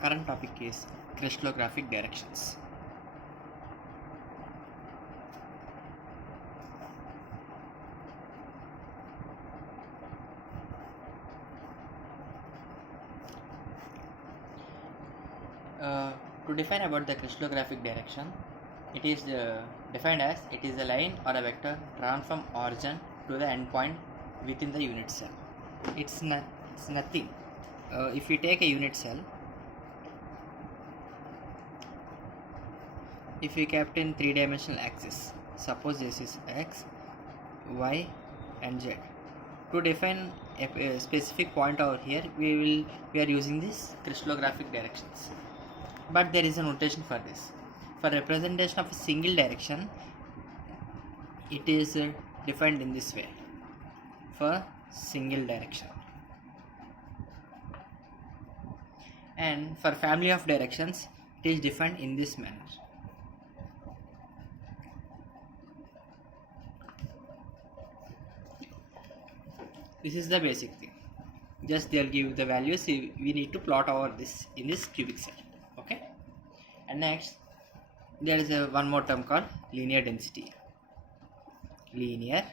Current topic is crystallographic directions. Uh, to define about the crystallographic direction, it is defined as it is a line or a vector drawn from origin to the endpoint within the unit cell. It's nothing. If we take a unit cell, if we kept in three-dimensional axis, suppose this is x, y, and z. To define a specific point over here, we are using this crystallographic directions. But there is a notation for this. For representation of a single direction, it is defined in this way. For single direction, and for family of directions, it is defined in this manner. This is the basic thing. Just they'll give the values. We need to plot over this in this cubic cell. Okay. And next, there is one more term called linear density. Linear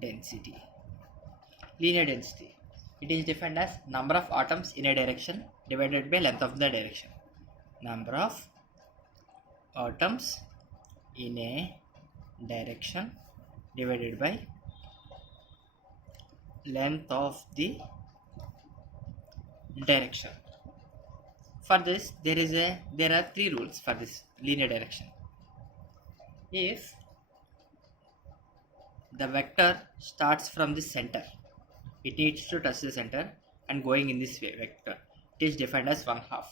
density. Linear density. It is defined as number of atoms in a direction divided by length of the direction. Number of atoms in a direction divided by length of the direction. For this, there are three rules for this linear direction. If the vector starts from the center, it needs to touch the center and going in this way vector, it is defined as 1/2.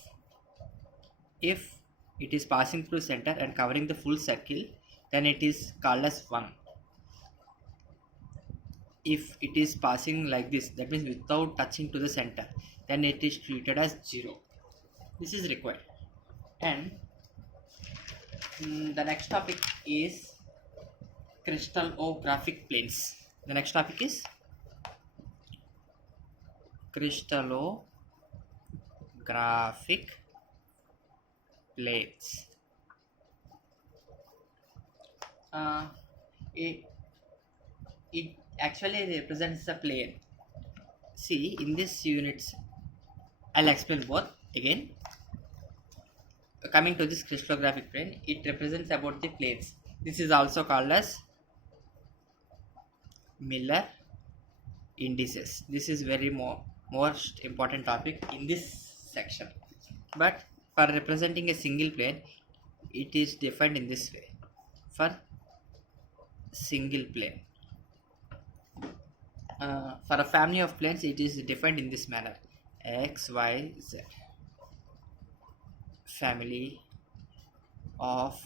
If it is passing through center and covering the full circle, then it is called as 1. If it is passing like this, that means without touching to the center, then it is treated as 0. This is required. And the next topic is crystallographic planes. The next topic is crystallographic planes. It actually represents a plane. See, in this units, I'll explain both again. Coming to this crystallographic plane, it represents about the planes. This is also called as Miller indices. This is very most important topic in this section. But for representing a single plane, it is defined in this way. For single plane, for a family of planes, it is defined in this manner: x, y, z. Family of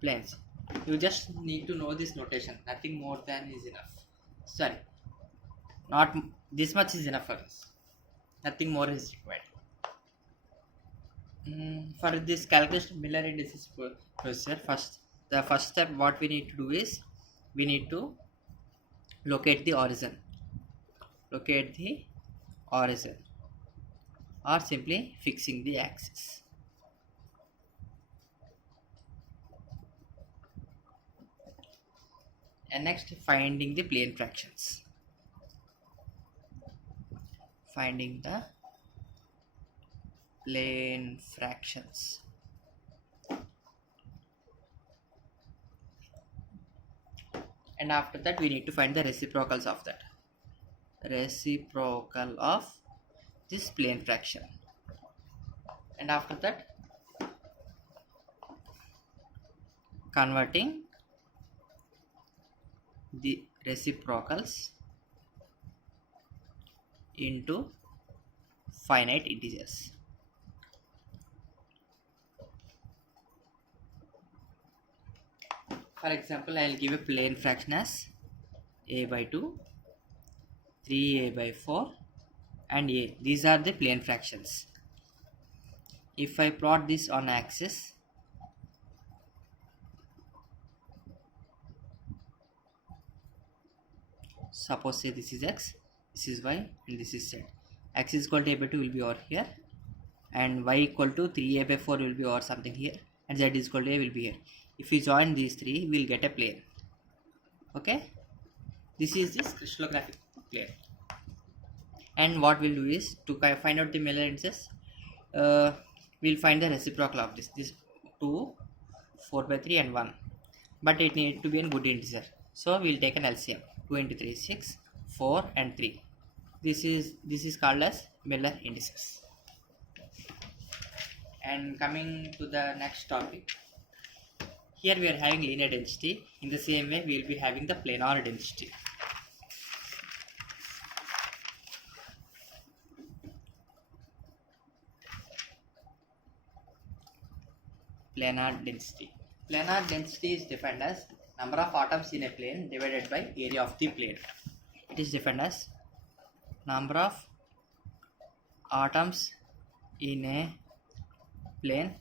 planes. You just need to know this notation. Nothing more than is enough. Sorry, not this much is enough for us. Nothing more is required. For this calculation Miller indices procedure, the first step what we need to do is we need to locate the origin. Locate the origin, or simply fixing the axis. And next, finding the plane fractions. Finding the plane fractions. And after that, we need to find the reciprocals of that. Reciprocal of this plane fraction. And after that, converting the reciprocals into finite integers. For example, I will give a plane fraction as a by 2, 3a by 4, and a. These are the plane fractions. If I plot this on axis, suppose say this is x, this is y, and this is z. x is equal to a by 2 will be over here, and y equal to 3a by 4 will be over something here, and z is equal to a will be here. If we join these three, we'll get a plane. Okay, this is this crystallographic plane. And what we'll do is to find out the Miller indices, we'll find the reciprocal of this 2, 4 by 3 and 1, but it needs to be a good integer, so we'll take an LCM. 2 into 3 is 6, 4 and 3. This is called as Miller indices. And coming to the next topic, here we are having linear density. In the same way, we will be having the planar density. Planar density. Planar density is defined as number of atoms in a plane divided by area of the plane. It is defined as number of atoms in a plane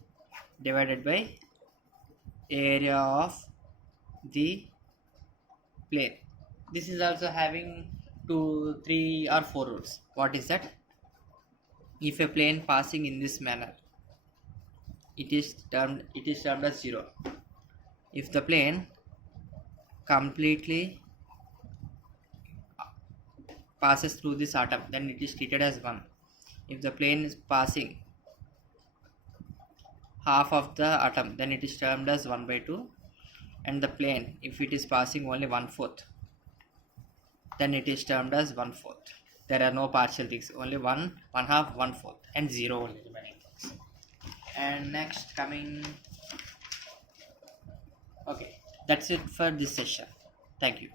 divided by area of the plane. This is also having 2, 3 or 4 rules. What is that? If a plane passing in this manner, it is termed as 0. If the plane completely passes through this atom, then it is treated as 1. If the plane is passing half of the atom, then it is termed as 1 by 2. And the plane, if it is passing only 1/4, then it is termed as 1/4. There are no partial things, only 1, 1/2, 1/4 and 0 only remaining things. And next coming, okay, that's it for this session. Thank you.